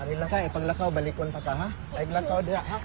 Ari lang ka, ipaglakaw, balikon ta ka ha? Ay lakaw diha ha?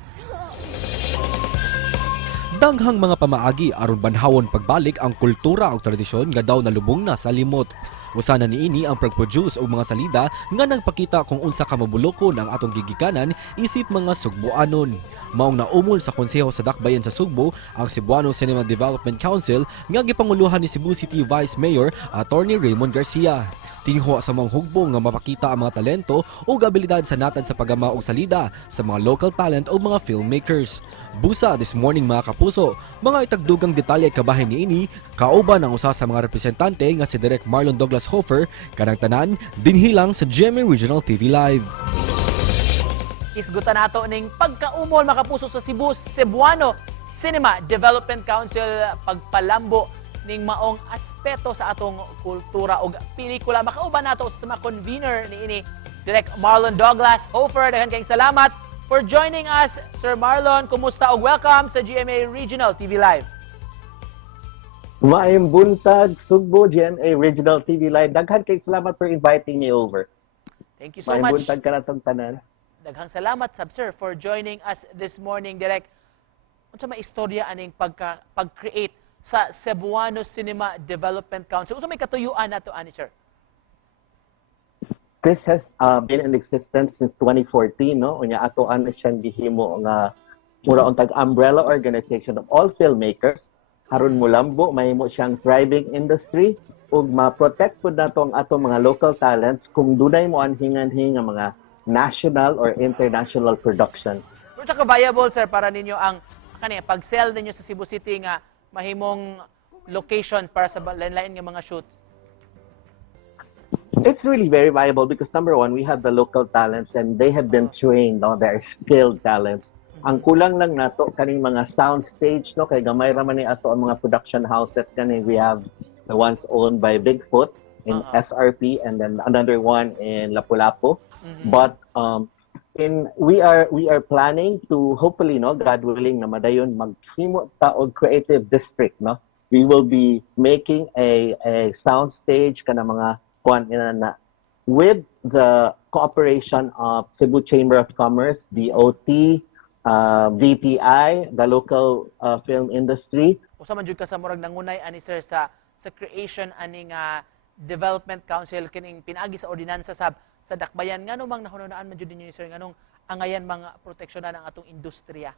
Daghang mga pamaagi aron banhawon pagbalik ang kultura ug tradisyon nga daw nalubong na sa limot. Usa na niini ang pag-produce og mga salida nga nagpakita kung unsa ka mabulokon ang atong gigikanan isip mga Sugboanon. Maong naumol sa konseho sa Dakbayan sa Sugbo ang Cebuano Cinema Development Council nga gipanguluhan ni Cebu City Vice Mayor Attorney Raymond Garcia. Tingho sa mga hugbong nga mapakita ang mga talento o abilidad sa natad sa paggama og salida sa mga local talent o mga filmmakers. Busa this morning mga kapuso, mga itagdugang detalye kabahin niini kauban ang usa sa mga representante nga si Direk Marlon Douglas Hofer kanang tanan dinhilang sa GMA Regional TV Live. Isgutan nato ning pagkaumol mga kapuso sa Cebuano Cinema Development Council pagpalambo ning maong aspeto sa atong kultura ug pelikula. Makauban nato sa mga convener ni Direk Marlon Douglas Hofer. Daghan kayong salamat for joining us, Sir Marlon. Kumusta ug welcome sa GMA Regional TV Live. Maayong buntag, Sugbo, GMA Regional TV Live. Daghan kay salamat for inviting me over. Thank you so Maayong much. buntag ka na tong tanan. Daghang salamat sab sir for joining us this morning, Direk. Unsa may istorya aning pag-create sa Cebuano Cinema Development Council? Unsa may katuyuan nato ani sir? This has been in existence since 2014, no? Unya atoan na siyang gihimo nga mura untag umbrella organization of all filmmakers. Haron mulambo mahimo siyang thriving industry ug ma-protect pud nato ang ato mga local talents kung dunay mo anhingan-hing nga mga national or international production. Pero sa viable sir para ninyo ang pag-sell ninyo sa Cebu City nga mahimong location para sa lain-lain nga mga shoots? It's really very viable because number one, we have the local talents and they have been trained, no? They're skilled talents. Ang kulang lang nato kaning mga sound stage, no? Kay gamay ra man ni ato ang mga production houses kani. We have the ones owned by Bigfoot in SRP and then another one in Lapu-Lapu. But we are planning to hopefully, no, God willing, na madayon maghimo ta og creative district, no. We will be making a sound stage kana mga kuan na with the cooperation of Cebu Chamber of Commerce, DOT, DTI, the local film industry. Usa man jud ka sa murag nangunay ani sir sa creation aning Development Council kining pinaagi sa ordinansa sa Dakbayan. Nganong mang nahununaan man jud ninyo sir nganong angayan mga proteksyonan ang atong industriya?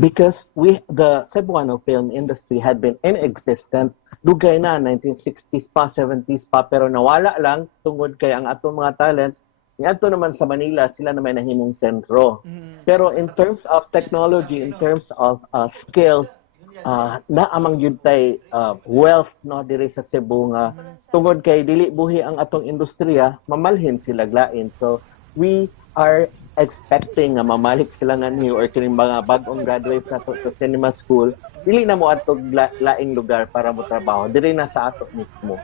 Because the Cebuano film industry had been in existence dugay na 1960s pa, 70s pa, pero nawala lang tungod kay ang atong mga talents niadto naman sa Manila, sila na may nahimong sentro. Pero in terms of technology, in terms of skills, na amang yun tay wealth, no, diri sa Cebu nga tungod kay dili buhi ang atong industriya, mamalhin sila glain. So we are expecting nga mamalik sila nga niyo or kining mga bag-ong graduates nato sa cinema school, dili na mo atog laing lugar para mo trabaho, diri na sa ato mismo.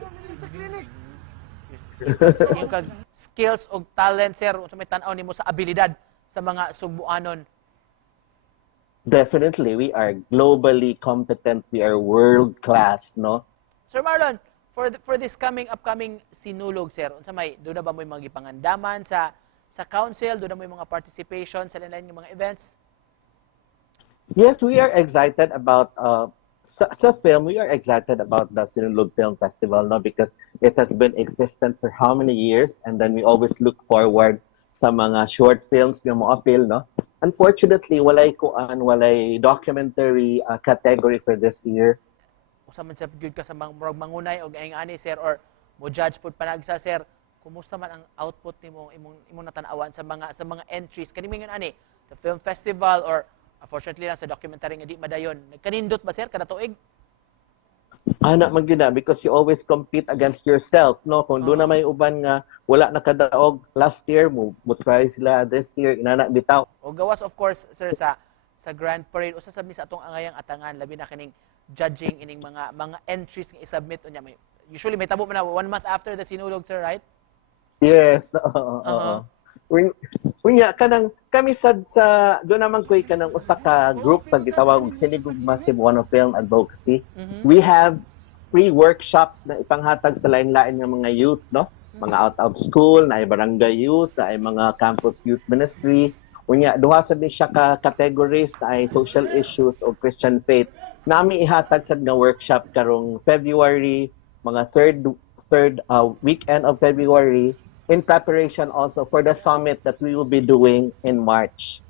Yung kag skills o talent sir, unsa may tan-aw nimo sa abilidad sa mga Sugboanon? Definitely, we are globally competent. We are world class, no? Sir Marlon, for this upcoming sinulog sir, unsa may do na ba mo mga gipangandaman sa council, do na mo mga participation sa lain-lain nga mga events? Yes, we are excited about sa film. We are excited about the Sinulog Film Festival, no, because it has been existent for how many years, and then we always look forward sa mga short films nga mo appeal, no. Unfortunately, walay documentary category for this year. Usa man sa gyud ka sa mga mangunay og aing ani sir or mo judge pud panagsa sir, kumusta man ang output nimo imong natan-awan sa mga entries kani mingon ani the film festival or unfortunately lang sa documentary nga di madayon? Nagkanindot ba sir kada tuig? Ana man gyud na, because you always compete against yourself, no. Kung doon na may uban nga wala nakadaog last year, mo try sila this year, inana bitaw. O gawas of course sir sa Grand Parade, usa sa atong angayang atangan labi na kining judging ining mga entries nga i-submit unya may usually may tabo man na 1 month after the sinulog sir, right? Yes. Unya kanang kami sa do naman koy kanang usa ka group sa gitawag og Sinigugma Cebuano Film Advocacy. We have free workshops na ipanghatag sa lain-lain nga mga youth, no? mga out of school, na ay barangay youth, na ay mga campus youth ministry. Unya, duha sa di siya ka categories na ay social issues o Christian faith. Nami ihatag sad nga workshop karong February, mga third weekend of February, in preparation also for the summit that we will be doing in March.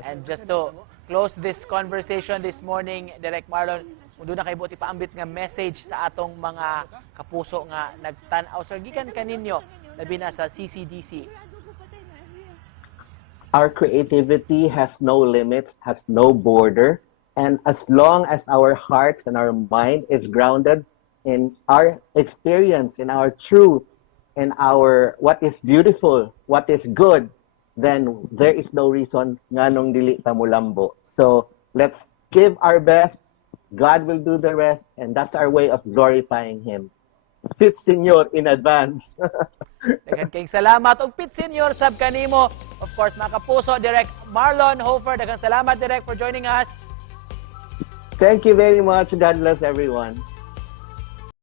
And just to close this conversation this morning, Direk Marlon, kung doon na kayo buti paambit nga message sa atong mga kapuso nga nagtan-aw sir gikan kaninyo labi na sa CCDC. Our creativity has no limits, has no border, and as long as our hearts and our mind is grounded in our experience, in our truth, in our what is beautiful, what is good, then there is no reason nga nung dili ta mulambo. So let's give our best. God will do the rest, and that's our way of glorifying Him. Pit Senyor in advance. Daghan kayong salamat og Pit Senior sab kanimo. Of course, mga kapuso, Direk Marlon Hofer, daghang salamat Direk for joining us. Thank you very much. God bless everyone.